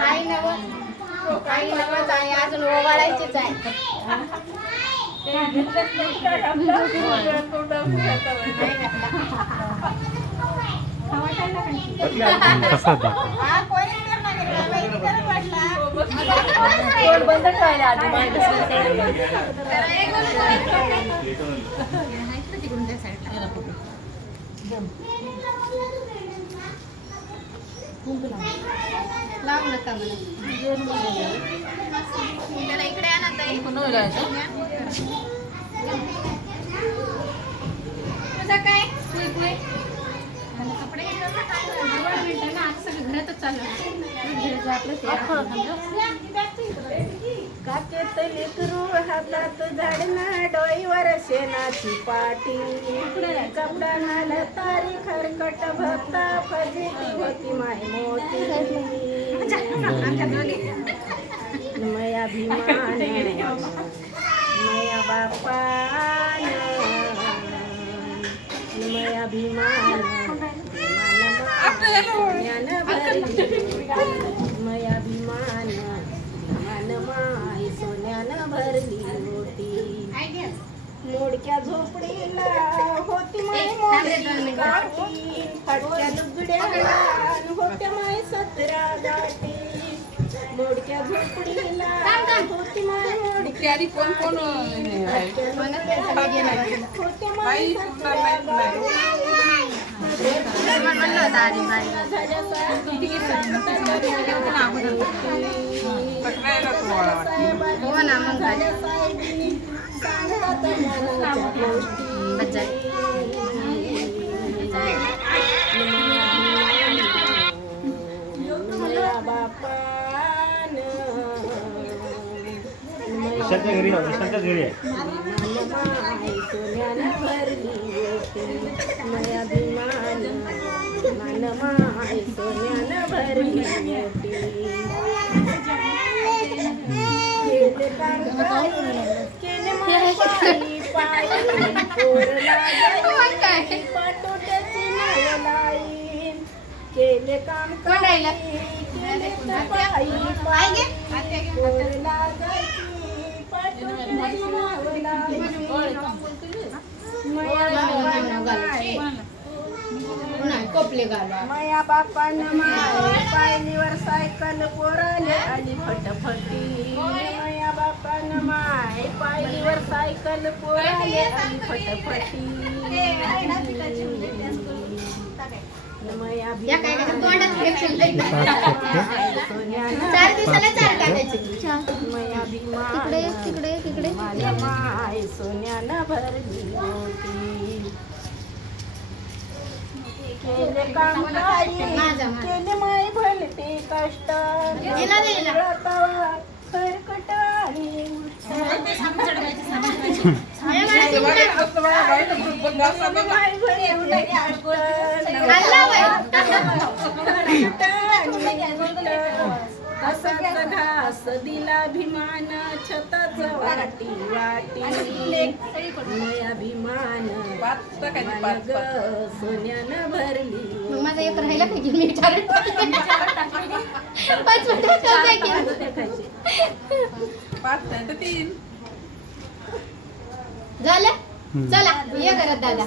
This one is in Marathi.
आई नवस आहे अजून ओवाळायचीच आहे. बंद ठेवायला आधी तिकडून त्या साईडला लावू नका मला त्याला इकडे आणा ताई. तुझं काय कपडे आज सगळं घरातच चालू काचेत लेकरू हातात झाडना डोईवर शेणाची पाटी कपडा नाल तारी खरकट भक्ता फजिती होती माय मोती मया भीमान मया बापान मया भीमान मया भीमान माय सोन्यानं भरली मोठी मोडक्या झोपडीला होती माय गाठी फटक्या लुगड्याला होत्या माय 17 गाठी मोडक्या झोपडीला होती माय मोडक्या कोण कोण होत्या माय 17 गाठी सोन्यानं भरली मया भीमान माय सोन्यानं भरली केले माय पायी कोरला पाटोट्याची नावलाईन केले काम केले पायी कोरला मया बापानं माय पायलीवर सायकल पोराले आली फटफटी मया बापानं माय पायलीवर सायकल पोराले आली फटफटी मया तिकडे माय सोन्यानं भरली मोठी केले काम केले माय भलते कष्ट खरकट आणि घास दिला भीमान छताच वाटी वाटी मया भीमान सोन्यानं भरली. माझा एक राहिला पाहिजे मी झालं. चला ये करत दादा.